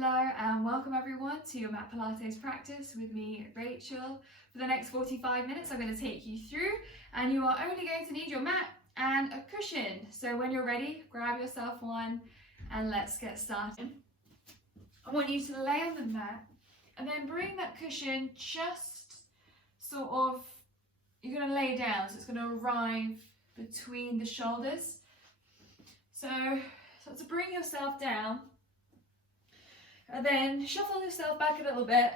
Hello and welcome everyone to your Mat Pilates practice with me, Rachel. For the next 45 minutes I'm going to take you through, and you are only going to need your mat and a cushion. So when you're ready, grab yourself one and let's get started. I want you to lay on the mat and then bring that cushion just sort of, you're going to lay down, so it's going to arrive between the shoulders. So to bring yourself down, and then shuffle yourself back a little bit.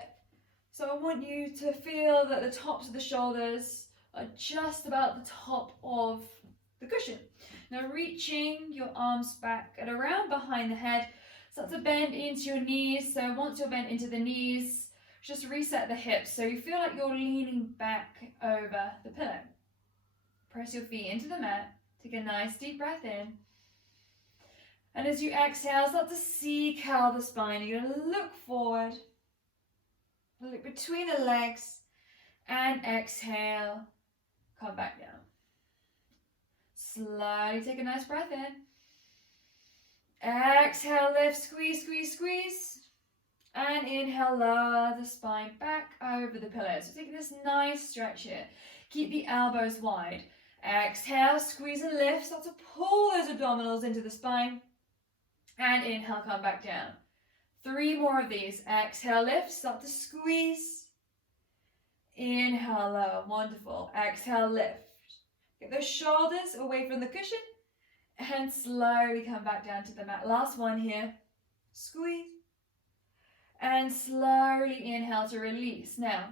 So I want you to feel that the tops of the shoulders are just about the top of the cushion. Now reaching your arms back and around behind the head. Start to bend into your knees. So once you're bent into the knees, just reset the hips. So you feel like you're leaning back over the pillow. Press your feet into the mat. Take a nice deep breath in. And as you exhale, start to C-curl the spine. You're going to look forward, look between the legs, and exhale, come back down. Slowly take a nice breath in. Exhale, lift, squeeze, squeeze, squeeze. And inhale, lower the spine back over the pillow. So taking this nice stretch here. Keep the elbows wide. Exhale, squeeze and lift. Start to pull those abdominals into the spine. And inhale, come back down. 3 more of these. Exhale, lift, start to squeeze. Inhale, lower, wonderful. Exhale, lift. Get those shoulders away from the cushion and slowly come back down to the mat. Last one here. Squeeze. And slowly inhale to release. Now,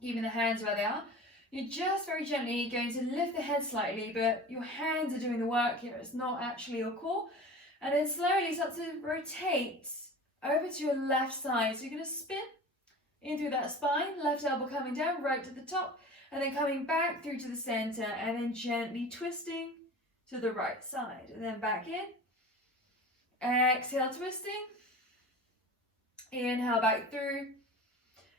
keeping the hands where they are. You're just very gently going to lift the head slightly, but your hands are doing the work here. It's not actually your core. And then slowly start to rotate over to your left side. So you're going to spin in through that spine, left elbow coming down right to the top, and then coming back through to the center, and then gently twisting to the right side. And then back in. Exhale, twisting. Inhale, back through.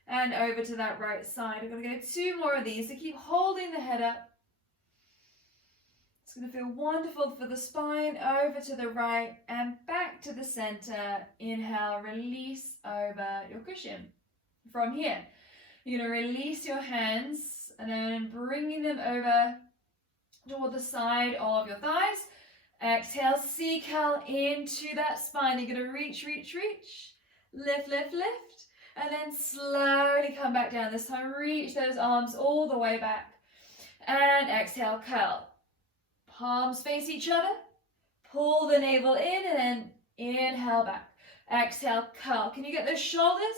And over to that right side. I'm going to go 2 more of these. So keep holding the head up. It's going to feel wonderful for the spine, over to the right and back to the center. Inhale, release over your cushion. From here, you're going to release your hands and then bringing them over toward the side of your thighs. Exhale, C-curl into that spine. You're going to reach, reach, reach. Lift, lift, lift. And then slowly come back down. This time, reach those arms all the way back. And exhale, curl. Palms face each other, pull the navel in and then inhale back. Exhale, curl. Can you get those shoulders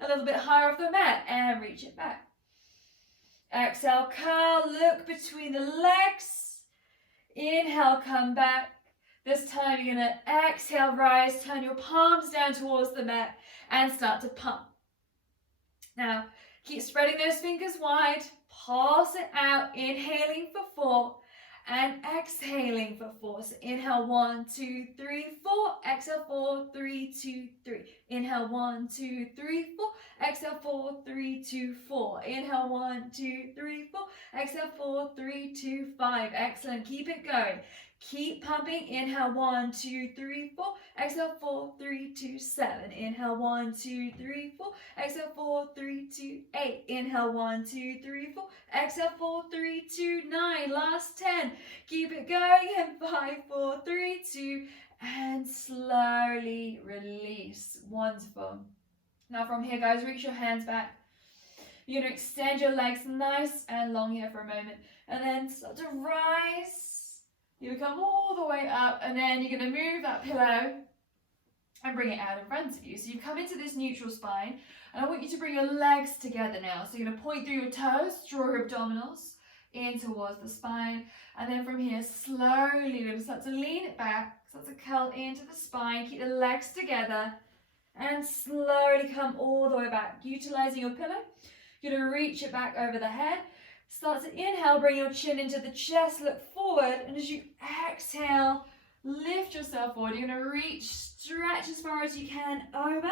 a little bit higher off the mat and reach it back? Exhale, curl, look between the legs. Inhale, come back. This time you're going to exhale, rise, turn your palms down towards the mat and start to pump. Now, keep spreading those fingers wide, pulse it out, inhaling for 4. And exhaling for 4. So inhale 1, 2, 3, 4. Exhale 4, 3, 2, 3. Inhale 1, 2, 3, 4. Exhale 4, 3, 2, 4. Inhale 1, 2, 3, 4. Exhale 4, 3, 2, 5. Excellent. Keep it going. Keep pumping. Inhale 1, 2, 3, 4. Exhale 4, 3, 2, 7. Inhale 1, 2, 3, 4. Exhale 4, 3, 2, 8. Inhale 1, 2, 3, 4. Exhale 4, 3, 2, 9. Last 10. Keep it going. And 5, 4, 3, 2. And slowly release. Wonderful. Now from here, guys, reach your hands back. You're going to extend your legs nice and long here for a moment. And then start to rise. You come all the way up, and then you're going to move that pillow and bring it out in front of you. So you come into this neutral spine, and I want you to bring your legs together now. So you're going to point through your toes, draw your abdominals in towards the spine, and then from here, slowly you're going to start to lean it back, start to curl into the spine, keep the legs together, and slowly come all the way back. Utilizing your pillow, you're going to reach it back over the head. Start to inhale, bring your chin into the chest, look forward, and as you exhale, lift yourself forward. You're going to reach, stretch as far as you can over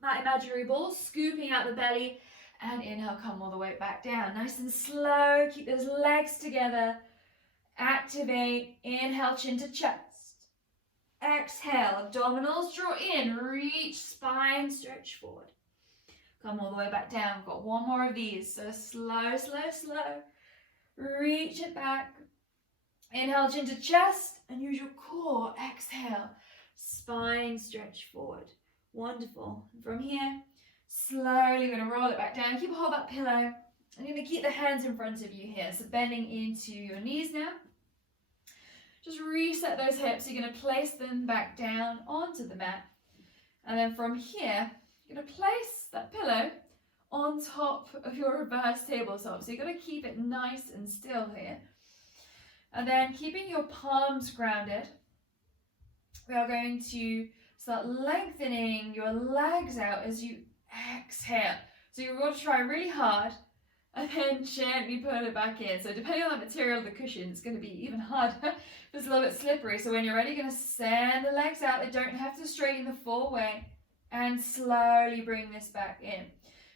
that imaginary ball, scooping out the belly, and inhale, come all the way back down. Nice and slow, keep those legs together, activate, inhale, chin to chest, Exhale, abdominals draw in, reach, spine, stretch forward. Come all the way back down. We've got one more of these. So slow, slow, slow. Reach it back. Inhale, chin to chest and use your core. Exhale, spine stretch forward. Wonderful. From here, slowly we're going to roll it back down. Keep hold that pillow. I'm going to keep the hands in front of you here. So bending into your knees now. Just reset those hips. You're going to place them back down onto the mat. And then from here, you're going to place that pillow on top of your reverse tabletop. So you've got to keep it nice and still here. And then keeping your palms grounded, we are going to start lengthening your legs out as you exhale. So you're going to try really hard and then gently put it back in. So depending on the material of the cushion, it's going to be even harder. It's a little bit slippery. So when you're ready, you're going to send the legs out. They don't have to straighten the full way. And slowly bring this back in.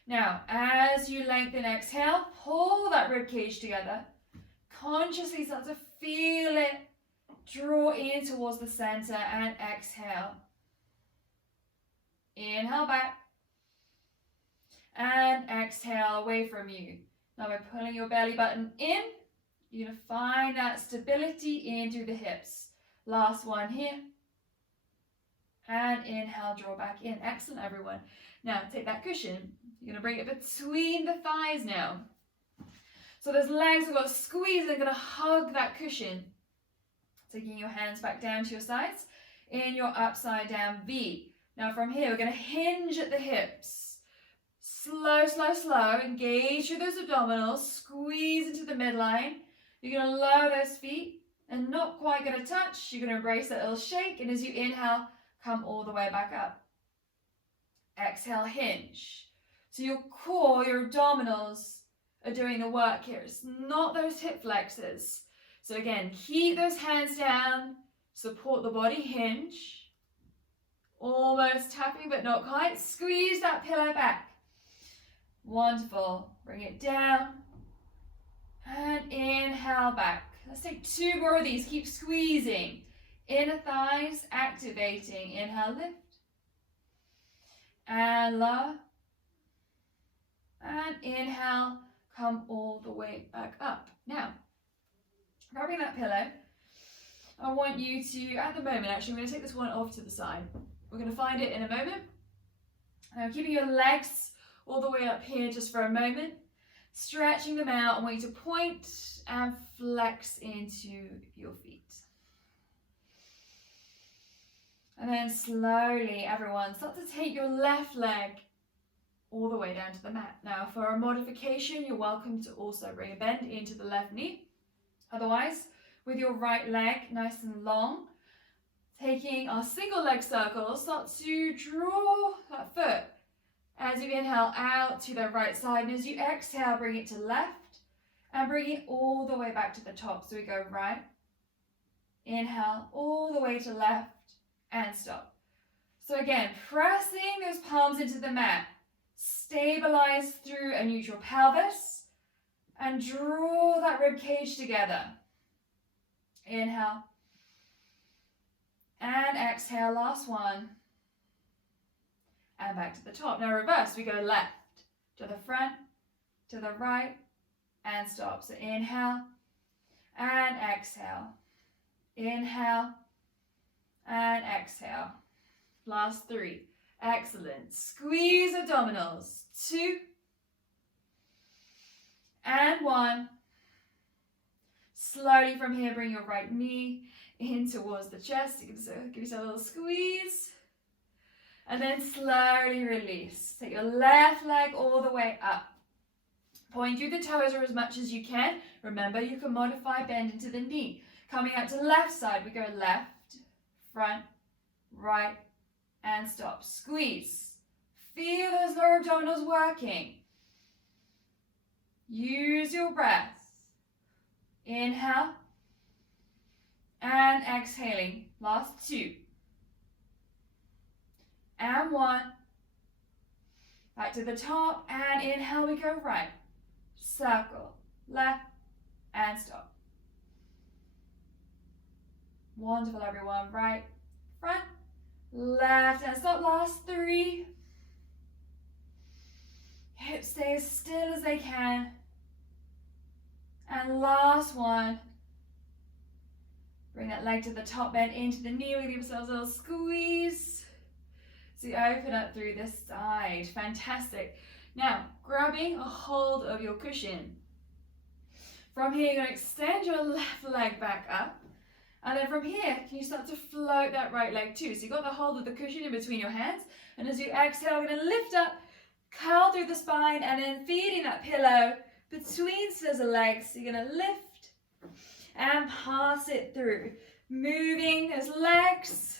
Now, as you lengthen, exhale, pull that rib cage together. Consciously start to feel it draw in towards the center and exhale. Inhale back. And exhale away from you. Now we're pulling your belly button in. You're going to find that stability in through the hips. Last one here. And inhale, draw back in. Excellent, everyone. Now take that cushion. You're going to bring it between the thighs now. So those legs have got to squeeze. They're going to hug that cushion. Taking your hands back down to your sides in your upside down V. Now from here, we're going to hinge at the hips. Slow, slow, slow. Engage through those abdominals. Squeeze into the midline. You're going to lower those feet and not quite going to touch. You're going to embrace that little shake. And as you inhale, come all the way back up. Exhale, hinge. So your core, your abdominals are doing the work here. It's not those hip flexors. So again, keep those hands down. Support the body, hinge. Almost tapping, but not quite. Squeeze that pillow back. Wonderful. Bring it down. And inhale back. Let's take two more of these. Keep squeezing. Inner thighs activating. Inhale, lift. And lower. And inhale, come all the way back up. Now, grabbing that pillow, I want you to, at the moment, actually, I'm going to take this one off to the side. We're going to find it in a moment. Now, keeping your legs all the way up here just for a moment. Stretching them out. I want you to point and flex into your feet. And then slowly, everyone, start to take your left leg all the way down to the mat. Now, for a modification, you're welcome to also bring a bend into the left knee. Otherwise, with your right leg nice and long, taking our single leg circle, start to draw that foot as you inhale out to the right side. And as you exhale, bring it to left and bring it all the way back to the top. So we go right, inhale, all the way to left, and stop. So again, pressing those palms into the mat. Stabilize through a neutral pelvis and draw that rib cage together. Inhale and exhale, last one. And back to the top. Now reverse, we go left to the front, to the right, and stop. So inhale and exhale. Inhale and exhale. Last three. Excellent. Squeeze abdominals. 2 and 1. Slowly from here, bring your right knee in towards the chest. You can give yourself a little squeeze. And then slowly release. Take your left leg all the way up. Point through the toes or as much as you can. Remember, you can modify bend into the knee. Coming out to left side, we go left, front, right, and stop. Squeeze. Feel those lower abdominals working. Use your breath. Inhale. And exhaling. Last 2. And 1. Back to the top. And inhale, we go right. Circle. Left. And stop. Wonderful, everyone. Right front, left, and stop. Last 3. Hips stay as still as they can. And last 1. Bring that leg to the top, bend into the knee. We're going to give ourselves a little squeeze. So you open up through this side. Fantastic. Now, grabbing a hold of your cushion. From here, you're going to extend your left leg back up. And then from here, can you start to float that right leg too? So you've got the hold of the cushion in between your hands. And as you exhale, we're going to lift up, curl through the spine, and then feeding that pillow between the legs. So you're going to lift and pass it through. Moving those legs.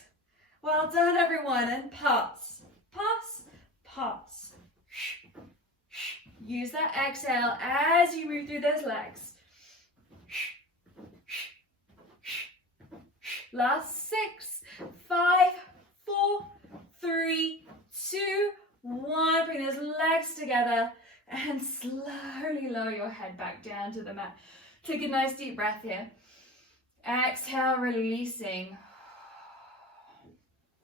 Well done, everyone. And pass, pass, pass. Use that exhale as you move through those legs. Last 6, 5, 4, 3, 2, 1. Bring those legs together and slowly lower your head back down to the mat. Take a nice deep breath here. Exhale, releasing.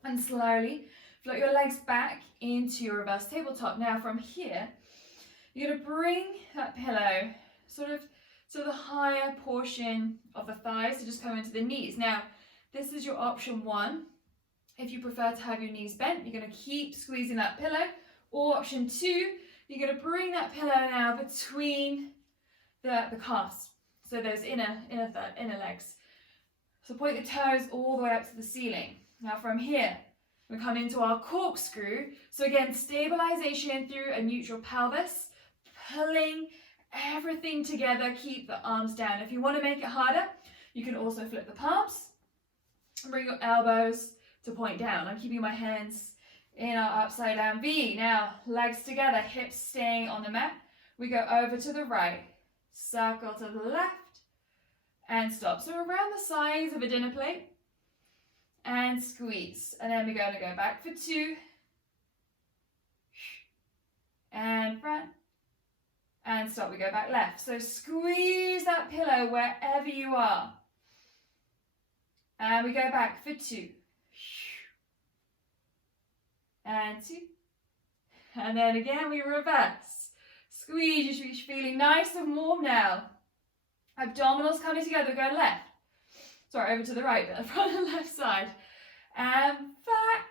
And slowly float your legs back into your reverse tabletop. Now from here, you're going to bring that pillow sort of to the higher portion of the thighs to just come into the knees. Now, this is your option 1. If you prefer to have your knees bent, you're going to keep squeezing that pillow. Or option 2, you're going to bring that pillow now between the calves. So those inner legs. So point the toes all the way up to the ceiling. Now from here, we come into our corkscrew. So again, stabilization through a neutral pelvis, pulling everything together, keep the arms down. If you want to make it harder, you can also flip the palms and bring your elbows to point down. I'm keeping my hands in our upside down V. Now, legs together, hips staying on the mat. We go over to the right, circle to the left, and stop. So around the size of a dinner plate, and squeeze. And then we're going to go back for 2, and front, and stop. We go back left. So squeeze that pillow wherever you are. And we go back for 2. And 2. And then again we reverse. Squeeze. You should be feeling nice and warm now. Abdominals coming together. Go left. Sorry, over to the right, but from the left side. And back.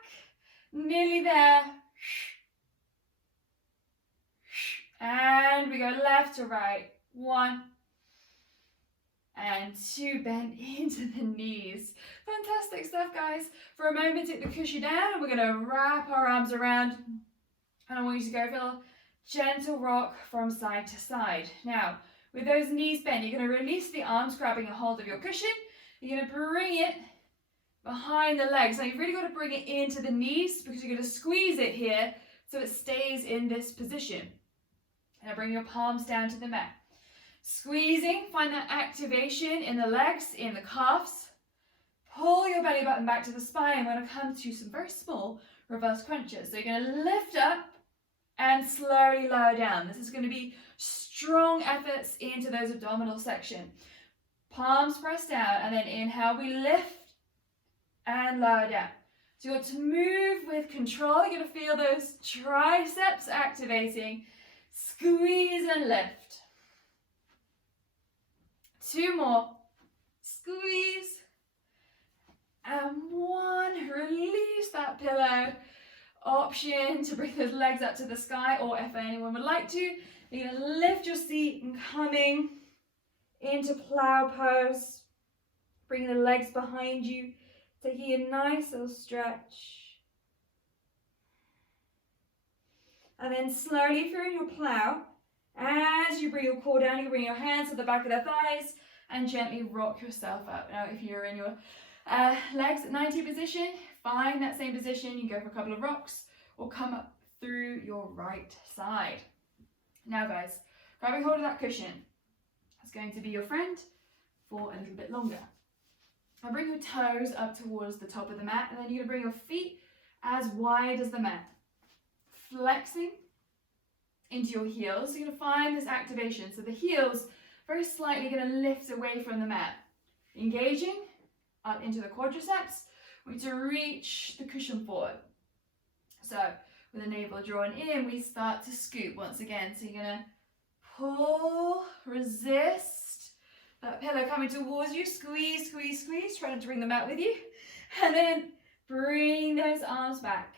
Nearly there. And we go left to right. 1 and 2. Bend into the knees. Fantastic stuff, guys. For a moment, take the cushion down, and we're going to wrap our arms around. And I want you to go for a gentle rock from side to side. Now, with those knees bent, you're going to release the arms, grabbing a hold of your cushion. You're going to bring it behind the legs. Now, you've really got to bring it into the knees because you're going to squeeze it here so it stays in this position. Now, bring your palms down to the mat. Squeezing, find that activation in the legs, in the calves. Pull your belly button back to the spine. We're going to come to some very small reverse crunches. So you're going to lift up and slowly lower down. This is going to be strong efforts into those abdominal section. Palms pressed down, and then inhale, we lift and lower down. So you want to move with control. You're going to feel those triceps activating. Squeeze and lift. 2 more. Squeeze. And 1. Release that pillow. Option to bring those legs up to the sky, or if anyone would like to, you're going to lift your seat and coming into plow pose. Bring the legs behind you. Taking a nice little stretch. And then slowly, if you're in your plow, as you bring your core down, you bring your hands to the back of the thighs and gently rock yourself up. Now, if you're in your legs at 90 position, find that same position. You can go for a couple of rocks or come up through your right side. Now, guys, grabbing hold of that cushion. It's going to be your friend for a little bit longer. Now, bring your toes up towards the top of the mat, and then you're going to bring your feet as wide as the mat. Flexing into your heels. So you're going to find this activation. So the heels very slightly going to lift away from the mat. Engaging up into the quadriceps. We need to reach the cushion forward. So with the navel drawn in, we start to scoop once again. So you're going to pull, resist that pillow coming towards you, squeeze, squeeze, squeeze, try not to bring them out with you. And then bring those arms back.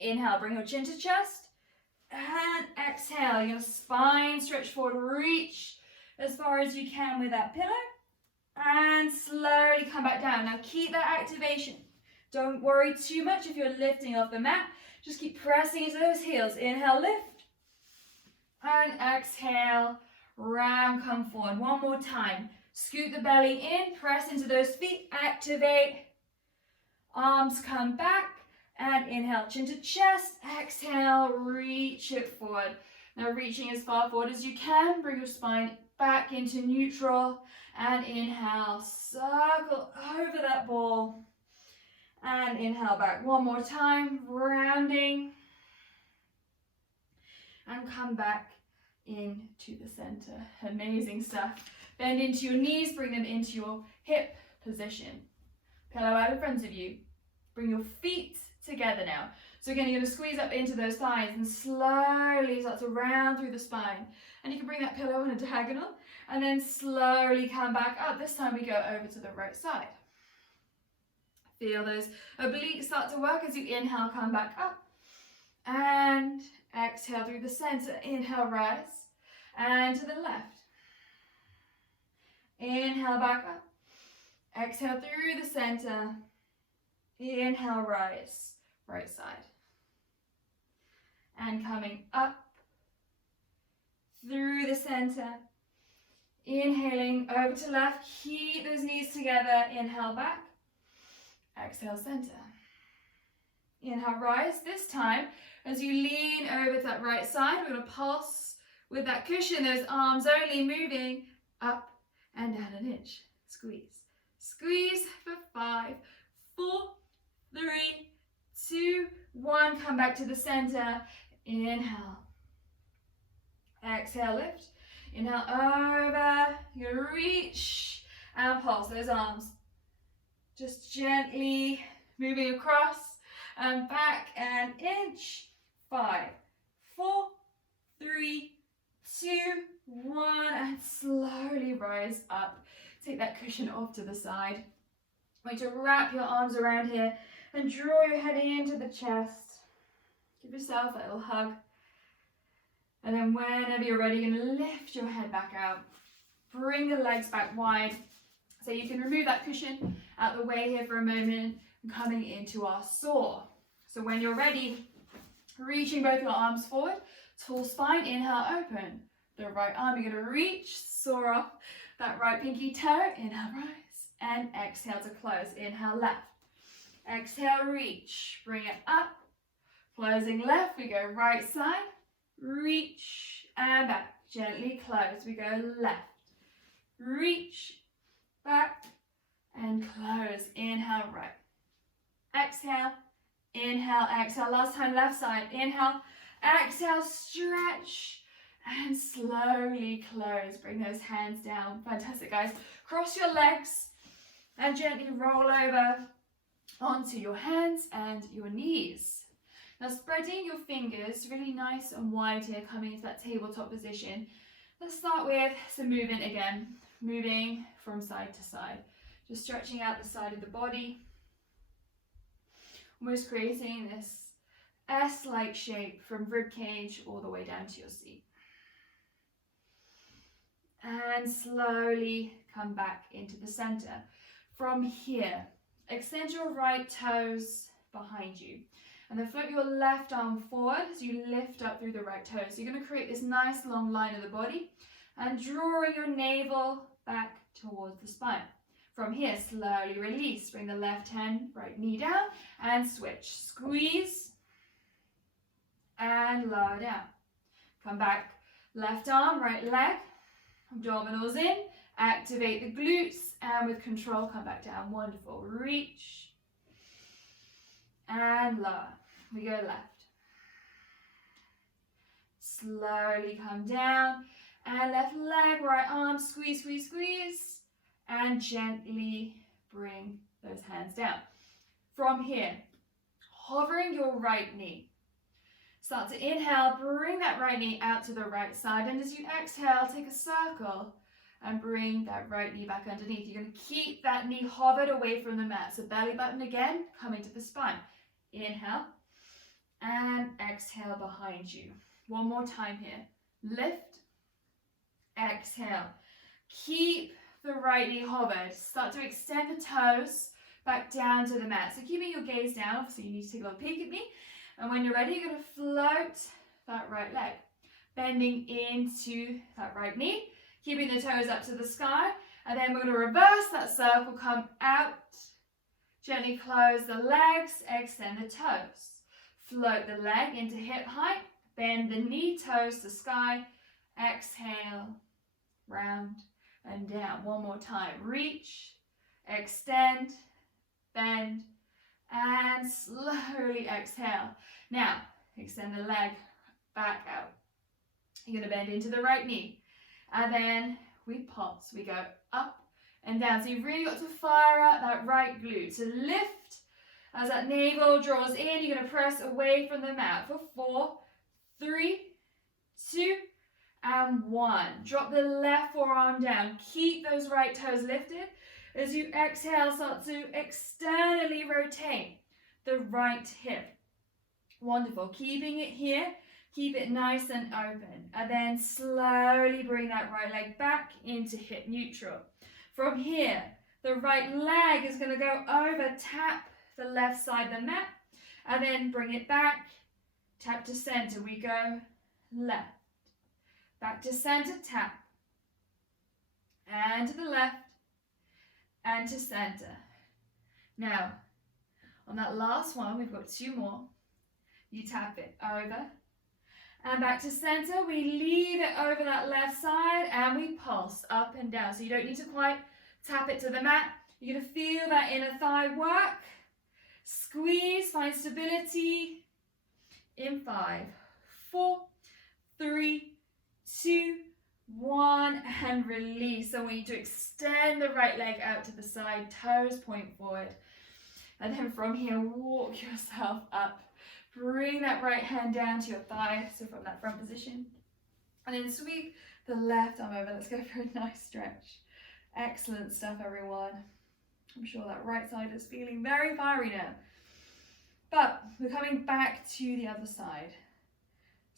Inhale, bring your chin to chest. And exhale, your spine stretch forward, reach as far as you can with that pillow. And slowly come back down. Now keep that activation. Don't worry too much if you're lifting off the mat. Just keep pressing into those heels. Inhale, lift. And exhale, round, come forward. One more time. Scoot the belly in, press into those feet, activate. Arms come back. And inhale, chin to chest. Exhale, reach it forward. Now reaching as far forward as you can. Bring your spine back into neutral. And inhale, circle over that ball. And inhale back one more time, rounding. And come back into the center. Amazing stuff. Bend into your knees, bring them into your hip position. Pillow out in front of you. Bring your feet together now. So again, you're going to squeeze up into those thighs and slowly start to round through the spine. And you can bring that pillow on a diagonal and then slowly come back up. This time we go over to the right side. Feel those obliques start to work as you inhale, come back up. And exhale through the center. Inhale, rise. And to the left. Inhale, back up. Exhale through the center. Inhale, rise. Right side. And coming up through the center. Inhaling over to left. Keep those knees together. Inhale, back. Exhale, center. Inhale, rise. This time, as you lean over to that right side, we're going to pulse with that cushion, those arms only moving up and down an inch. Squeeze. Squeeze for 5, 4, 3, 2, 1. Come back to the center. Inhale. Exhale, lift. Inhale, over. You reach and pulse those arms. Just gently moving across and back an inch. 5, 4, 3, 2, 1. And slowly rise up. Take that cushion off to the side. Want to wrap your arms around here and draw your head into the chest. Give yourself a little hug. And then whenever you're ready, you're going to lift your head back out. Bring the legs back wide. So you can remove that cushion out the way here for a moment and coming into our saw. So when you're ready, reaching both your arms forward, tall spine, inhale, open. The right arm, you're going to reach, soar off that right pinky toe, inhale, rise, and exhale to close. Inhale, left. Exhale, reach, bring it up. Closing left, we go right side, reach, and back. Gently close, we go left. Reach, back, and close. Inhale, right. Exhale, inhale, exhale. Last time, left side. Inhale, exhale, stretch, and slowly close. Bring those hands down. Fantastic, guys. Cross your legs and gently roll over onto your hands and your knees. Now spreading your fingers really nice and wide here, coming into that tabletop position. Let's start with some movement again. Moving from side to side. Just stretching out the side of the body. Almost creating this S-like shape from rib cage all the way down to your seat. And slowly come back into the center. From here, extend your right toes behind you. And then float your left arm forward as you lift up through the right toes. So you're going to create this nice long line of the body and drawing your navel back towards the spine. From here, slowly release. Bring the left hand, right knee down and switch. Squeeze and lower down. Come back, left arm, right leg, abdominals in. Activate the glutes and with control come back down. Wonderful. Reach and lower. We go left. Slowly come down and left leg, right arm, squeeze, squeeze, squeeze, and gently bring those hands down. From here, hovering your right knee. Start to inhale, bring that right knee out to the right side, and as you exhale, take a circle and bring that right knee back underneath. You're going to keep that knee hovered away from the mat. So belly button again, coming to the spine. Inhale and exhale behind you. One more time here. Lift, exhale. Keep the right knee hovered. Start to extend the toes back down to the mat. So keeping your gaze down, obviously you need to take a little peek at me. And when you're ready, you're going to float that right leg, bending into that right knee, keeping the toes up to the sky. And then we're going to reverse that circle, come out, gently close the legs, extend the toes. Float the leg into hip height, bend the knee, toes to sky, exhale, round and down. One more time. Reach, extend, bend, and slowly exhale. Now, extend the leg back out. You're going to bend into the right knee. And then we pulse. We go up and down. So you've really got to fire up that right glute. So lift as that navel draws in. You're going to press away from the mat for 4, 3, 2, and 1. Drop the left forearm down. Keep those right toes lifted. As you exhale, start to externally rotate the right hip. Wonderful. Keeping it here. Keep it nice and open. And then slowly bring that right leg back into hip neutral. From here, the right leg is going to go over, tap the left side of the mat, and then bring it back, tap to center. We go left, back to center, tap, and to the left, and to center. Now, on that last one, we've got 2 more. You tap it over, and back to center. We leave it over that left side, and we pulse up and down. So you don't need to quite tap it to the mat. You're going to feel that inner thigh work. Squeeze, find stability. In 5, 4, 3, 2, 1, and release. So I want you to extend the right leg out to the side, toes point forward. And then from here, walk yourself up. Bring that right hand down to your thigh, so from that front position. And then sweep the left arm over. Let's go for a nice stretch. Excellent stuff, everyone. I'm sure that right side is feeling very fiery now. But we're coming back to the other side.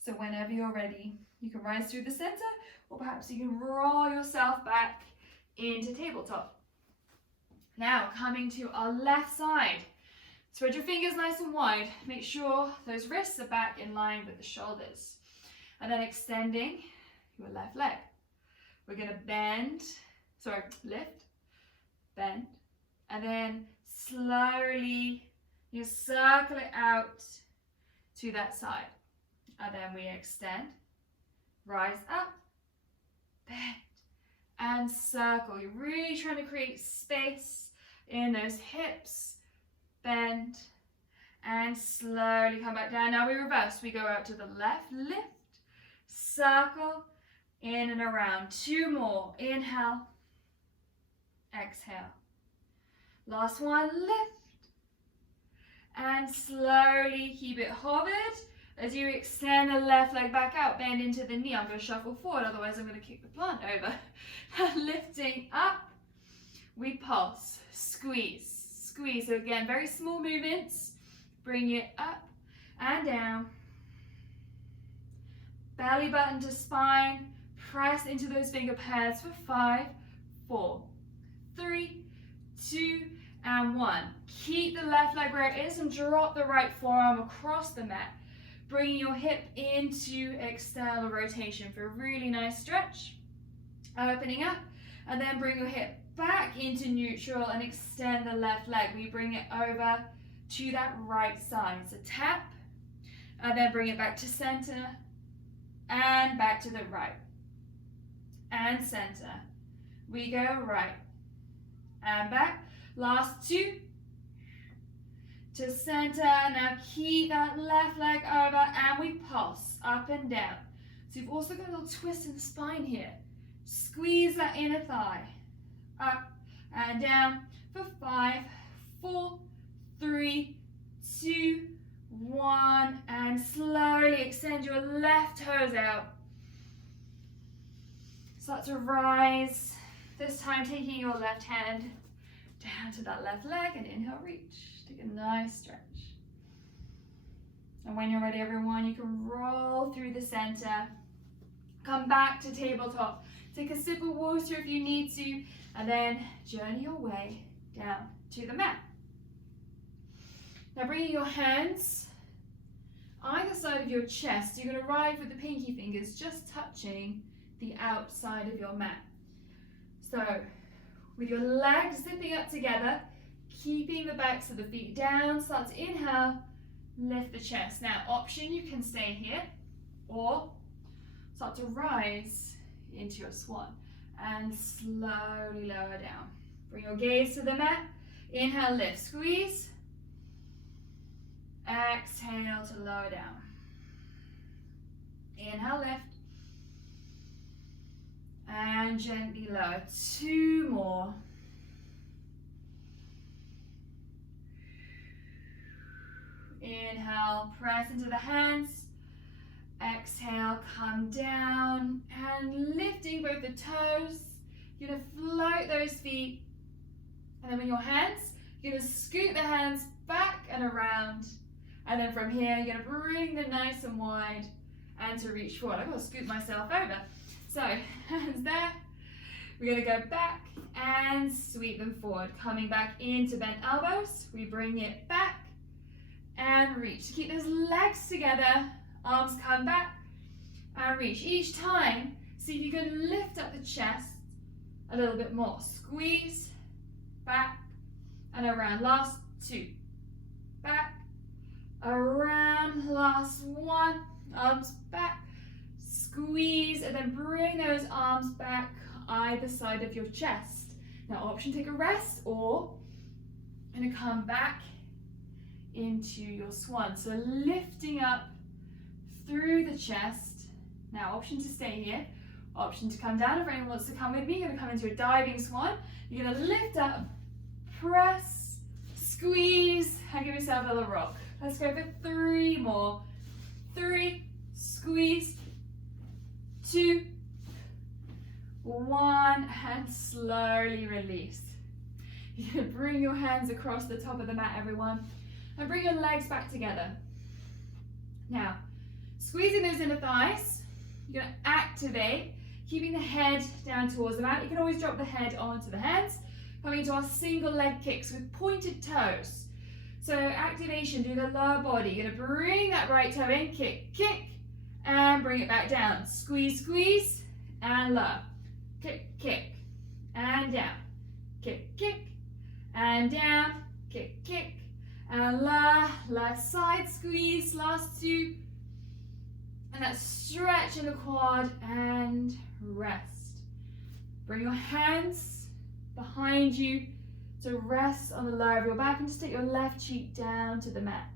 So whenever you're ready, you can rise through the center, or perhaps you can roll yourself back into tabletop. Now, coming to our left side. Spread your fingers nice and wide. Make sure those wrists are back in line with the shoulders. And then extending your left leg. We're going to lift, bend, and then slowly you circle it out to that side. And then we extend, rise up, bend, and circle. You're really trying to create space in those hips. Bend, and slowly come back down. Now we reverse. We go out to the left, lift, circle, in and around. 2 more. Inhale, exhale. Last one, lift, and slowly keep it hovered as you extend the left leg back out. Bend into the knee. I'm going to shuffle forward, otherwise I'm going to kick the plant over. Lifting up, we pulse, squeeze. Squeeze. So again, very small movements. Bring it up and down. Belly button to spine. Press into those finger pads for 5, 4, 3, 2, and 1. Keep the left leg where it is and drop the right forearm across the mat. Bringing your hip into external rotation for a really nice stretch. Opening up, and then bring your hip back into neutral and extend the left leg. We bring it over to that right side. So tap, and then bring it back to center, and back to the right, and center. We go right, and back. Last 2. To center. Now keep that left leg over, and we pulse up and down. So you've also got a little twist in the spine here. Squeeze that inner thigh. Up and down for 5, 4, 3, 2, 1, and slowly extend your left toes out. Start to rise, this time taking your left hand down to that left leg and inhale, reach. Take a nice stretch. And when you're ready, everyone, you can roll through the center. Come back to tabletop. Take a sip of water if you need to, and then journey your way down to the mat. Now bringing your hands either side of your chest, you're going to arrive with the pinky fingers just touching the outside of your mat. So with your legs zipping up together, keeping the backs of the feet down, start to inhale, lift the chest. Now option, you can stay here or start to rise into your swan and slowly lower down. Bring your gaze to the mat, inhale, lift, squeeze, exhale to lower down. Inhale, lift, and gently lower. 2 more. Inhale, press into the hands. Exhale, come down and lifting both the toes. You're going to float those feet. And then with your hands, you're going to scoot the hands back and around. And then from here, you're going to bring them nice and wide and to reach forward. I've got to scoot myself over. So, hands there. We're going to go back and sweep them forward. Coming back into bent elbows. We bring it back and reach. Keep those legs together. Arms come back and reach. Each time, see if you can lift up the chest a little bit more. Squeeze, back, and around. Last 2. Back, around. Last 1. Arms back. Squeeze, and then bring those arms back either side of your chest. Now option, take a rest, or I'm going to come back into your swan. So lifting up through the chest. Now option to stay here, option to come down. If anyone wants to come with me, you're going to come into a diving swan. You're going to lift up, press, squeeze, and give yourself a little rock. Let's go for 3 more. 3, squeeze, 2, 1, and slowly release. You're going to bring your hands across the top of the mat, everyone, and bring your legs back together. Now, squeezing those inner thighs, you're going to activate, keeping the head down towards the mat. You can always drop the head onto the hands. Coming into our single leg kicks with pointed toes. So activation, do the lower body. You're going to bring that right toe in, kick, kick, and bring it back down. Squeeze, squeeze, and lower. Kick, kick, and down. Kick, kick, and down. Kick, kick, and lower. Left side squeeze, last 2. And that stretch in the quad and rest. Bring your hands behind you to rest on the lower of your back and just take your left cheek down to the mat.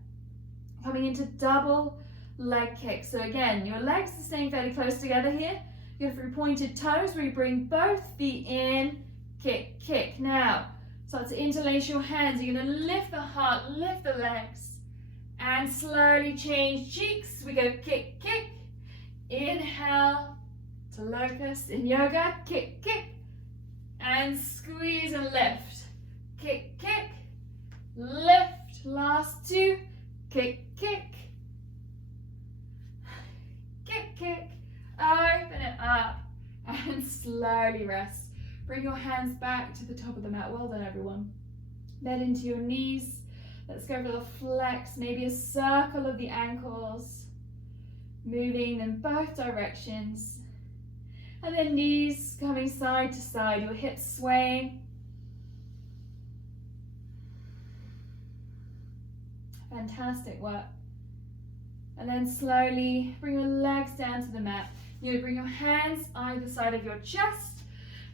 Coming into double leg kick. So again, your legs are staying fairly close together here. You go through pointed toes where you bring both feet in, kick, kick. Now, start to interlace your hands. You're going to lift the heart, lift the legs, and slowly change cheeks. We go kick, kick. Inhale to locust in yoga. Kick, kick. And squeeze and lift. Kick, kick. Lift. Last 2. Kick, kick. Kick, kick. Open it up. And slowly rest. Bring your hands back to the top of the mat. Well done, everyone. Bend into your knees. Let's go for the flex. Maybe a circle of the ankles. Moving them both directions. And then knees coming side to side. Your hips swaying. Fantastic work. And then slowly bring your legs down to the mat. You bring your hands either side of your chest.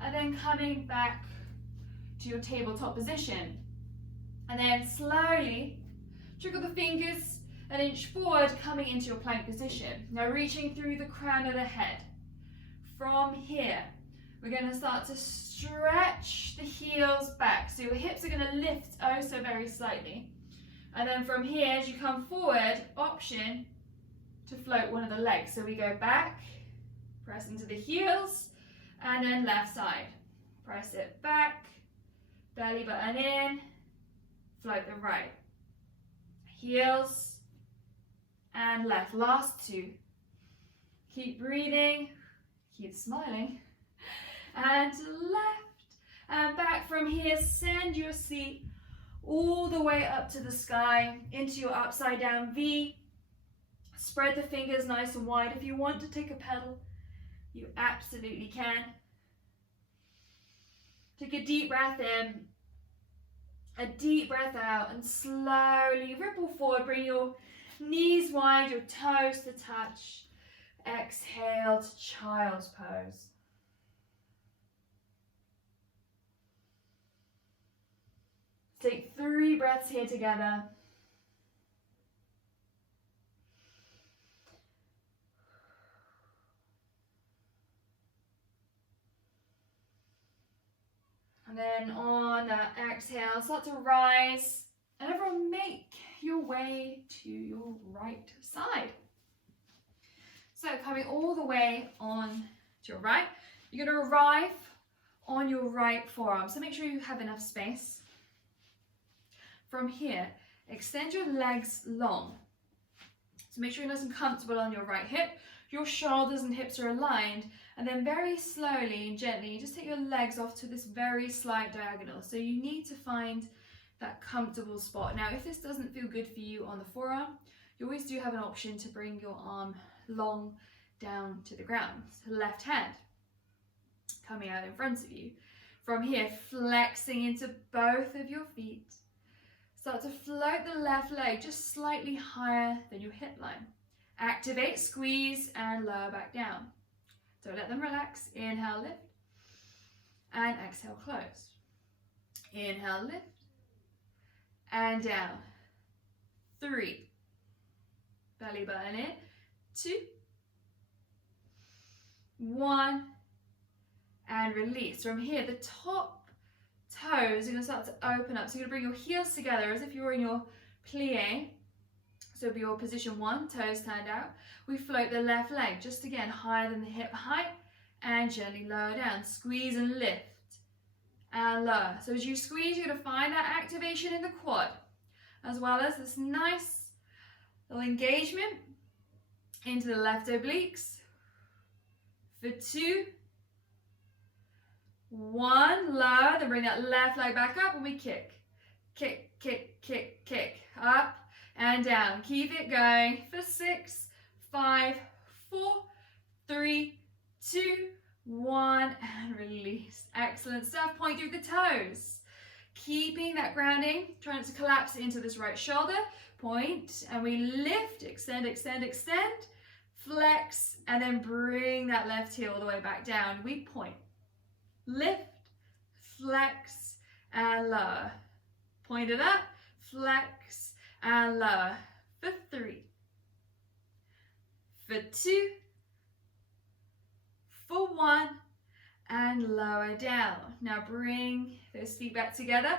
And then coming back to your tabletop position. And then slowly trickle the fingers an inch forward, coming into your plank position. Now reaching through the crown of the head. From here, we're going to start to stretch the heels back. So your hips are going to lift oh so very slightly. And then from here, as you come forward, option to float one of the legs. So we go back, press into the heels, and then left side. Press it back, belly button in, float the right. Heels and left. Last two. Keep breathing, keep smiling. And left and back. From here, send your seat all the way up to the sky into your upside down V. Spread the fingers nice and wide. If you want to take a pedal, you absolutely can. Take a deep breath in, a deep breath out, and slowly ripple forward. Bring your knees wide, your toes to touch. Exhale to child's pose. Take 3 breaths here together. And then on that exhale, start to rise. And everyone make your way to your right side. So coming all the way on to your right, you're going to arrive on your right forearm. So make sure you have enough space. From here, extend your legs long. So make sure you're nice and comfortable on your right hip. Your shoulders and hips are aligned. And then very slowly and gently, just take your legs off to this very slight diagonal. So you need to find that comfortable spot. Now, if this doesn't feel good for you on the forearm, you always do have an option to bring your arm long down to the ground. So left hand coming out in front of you. From here, flexing into both of your feet. Start to float the left leg just slightly higher than your hip line. Activate, squeeze, and lower back down. So let them relax. Inhale, lift. And exhale, close. Inhale, lift. And down. 3. Belly button in. 2. 1. And release. From here, the top toes are going to start to open up. So you're going to bring your heels together as if you were in your plie. So be your position 1, toes turned out. We float the left leg just again higher than the hip height and gently lower down. Squeeze and lift and lower. So as you squeeze, you're going to find that activation in the quad as well as this nice little engagement into the left obliques. For 2, 1, lower, then bring that left leg back up and we kick. Kick, kick, kick, kick. Up and down. Keep it going for 6, 5, 4, 3, 2, 1, and release. Excellent stuff. Point through the toes. Keeping that grounding, trying to collapse into this right shoulder. Point, and we lift, extend, extend, extend, flex, and then bring that left heel all the way back down. We point, lift, flex, and lower. Point it up, flex, and lower. For 3, for 2, for 1, and lower down. Now bring those feet back together.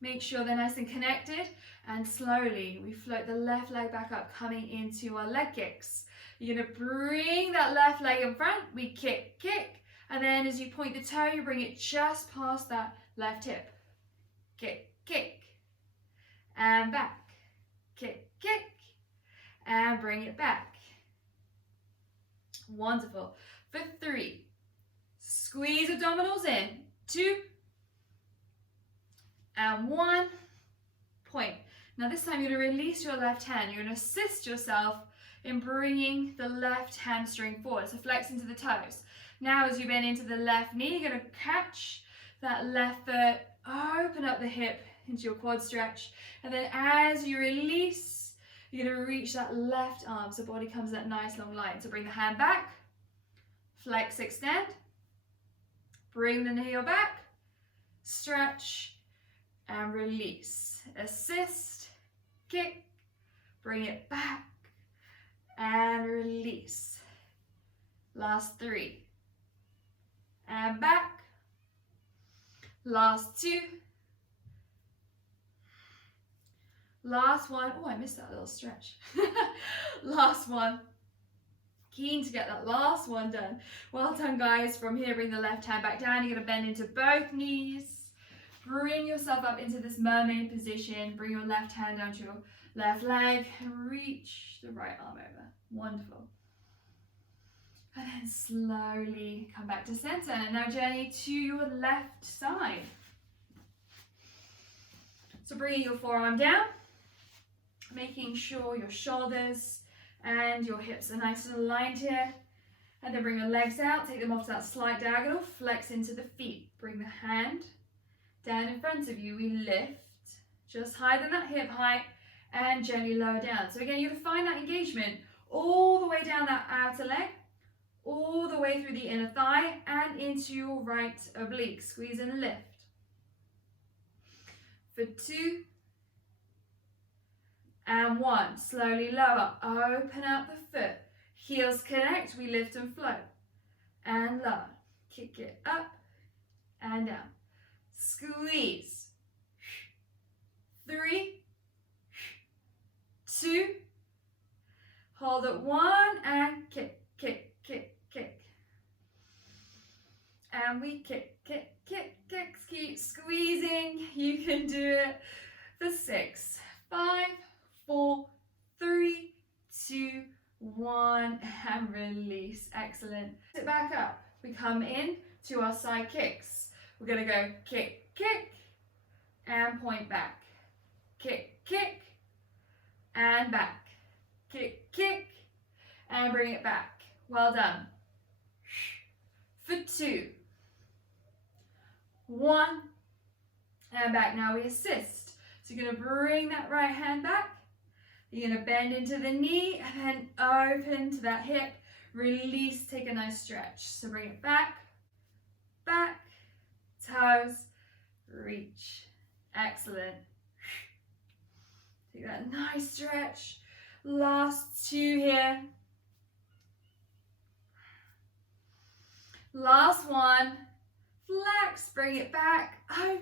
Make sure they're nice and connected, and slowly we float the left leg back up, coming into our leg kicks. You're going to bring that left leg in front. We kick, kick, and then as you point the toe, you bring it just past that left hip. Kick, kick, and back. Kick, kick, and bring it back. Wonderful. For 3, squeeze abdominals in. 2, and 1, point. Now this time you're going to release your left hand. You're going to assist yourself in bringing the left hamstring forward. So flex into the toes. Now as you bend into the left knee, you're going to catch that left foot, open up the hip into your quad stretch. And then as you release, you're going to reach that left arm so body comes that nice long line. So bring the hand back, flex, extend, bring the heel back, stretch, and release. Assist, kick, bring it back, and release. Last 3. And back. Last 2. Last one. Oh, I missed that little stretch. Last one. Keen to get that last one done. Well done, guys. From here, bring the left hand back down. You're going to bend into both knees. Bring yourself up into this mermaid position. Bring your left hand down to your left leg and reach the right arm over. Wonderful. And then slowly come back to center. And now journey to your left side. So bringing your forearm down, making sure your shoulders and your hips are nice and aligned here. And then bring your legs out, take them off to that slight diagonal, flex into the feet. Bring the hand down in front of you. We lift just higher than that hip height and gently lower down. So again, you're going to find that engagement all the way down that outer leg, all the way through the inner thigh and into your right oblique. Squeeze and lift. For 2 and 1. Slowly lower. Open up the foot. Heels connect. We lift and float. And lower. Kick it up and down. Squeeze. 3, 2. Hold at 1 and kick, kick, kick, kick. And we kick, kick, kick, kick. Keep squeezing. You can do it for 6, 5, 4, 3, 2, 1, and release. Excellent. Sit back up. We come in to our side kicks. We're going to go kick, kick, and point back. Kick, kick, and back. Kick, kick, and bring it back. Well done. For 2, 1, and back. Now we assist. So you're going to bring that right hand back. You're going to bend into the knee and then open to that hip. Release, take a nice stretch. So bring it back, back, toes, reach. Excellent. Take that nice stretch. Last 2 here. Last 1. Flex, bring it back, open,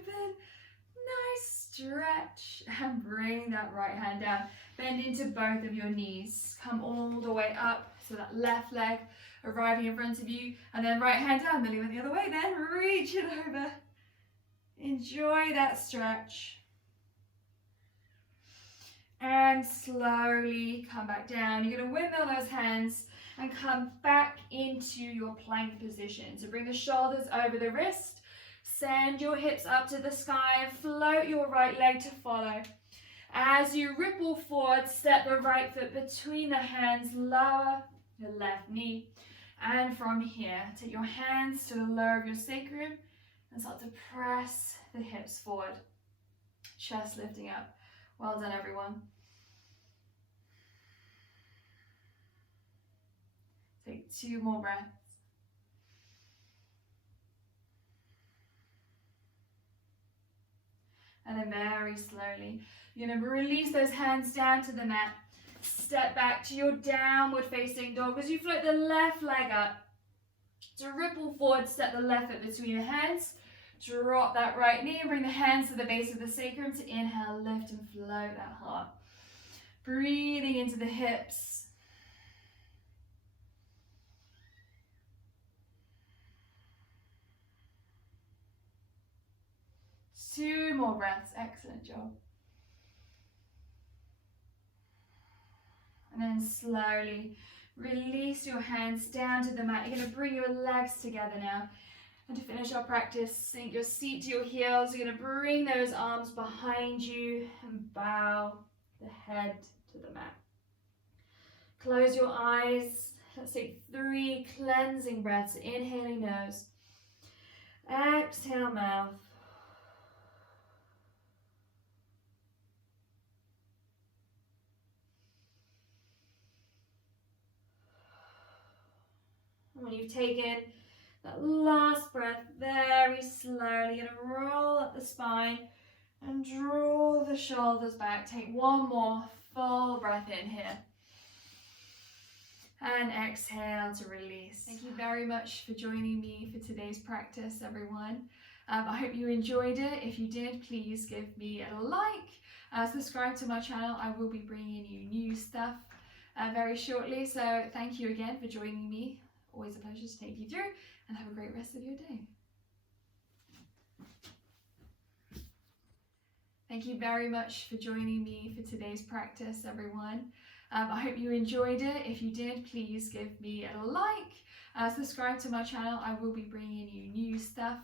nice stretch, and bring that right hand down. Bend into both of your knees. Come all the way up, so that left leg arriving in front of you, and then right hand down, then went the other way, then reach it over. Enjoy that stretch. And slowly come back down. You're going to windmill those hands and come back into your plank position. So bring the shoulders over the wrist, send your hips up to the sky and float your right leg to follow. As you ripple forward, step the right foot between the hands, lower the left knee. And from here, take your hands to the lower of your sacrum and start to press the hips forward. Chest lifting up. Well done, everyone. Take 2 more breaths. And then very slowly, you're going to release those hands down to the mat. Step back to your downward facing dog as you float the left leg up. To ripple forward, step the left foot between the hands. Drop that right knee and bring the hands to the base of the sacrum to inhale, lift and float that heart. Breathing into the hips. 2 more breaths. Excellent job. And then slowly release your hands down to the mat. You're going to bring your legs together now. And to finish our practice, sink your seat to your heels. You're going to bring those arms behind you and bow the head to the mat. Close your eyes. Let's take 3 cleansing breaths. Inhaling nose. Exhale mouth. When you've taken that last breath, very slowly, you're going to roll up the spine and draw the shoulders back. Take 1 more full breath in here. And exhale to release. Thank you very much for joining me for today's practice, everyone. I hope you enjoyed it. If you did, please give me a like, subscribe to my channel. I will be bringing you new stuff very shortly. So thank you again for joining me. Always a pleasure to take you through, and have a great rest of your day. Thank you very much for joining me for today's practice, everyone. I hope you enjoyed it. If you did, please give me a like, subscribe to my channel. I will be bringing you new stuff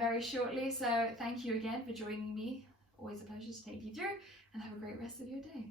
very shortly. So thank you again for joining me. Always a pleasure to take you through, and have a great rest of your day.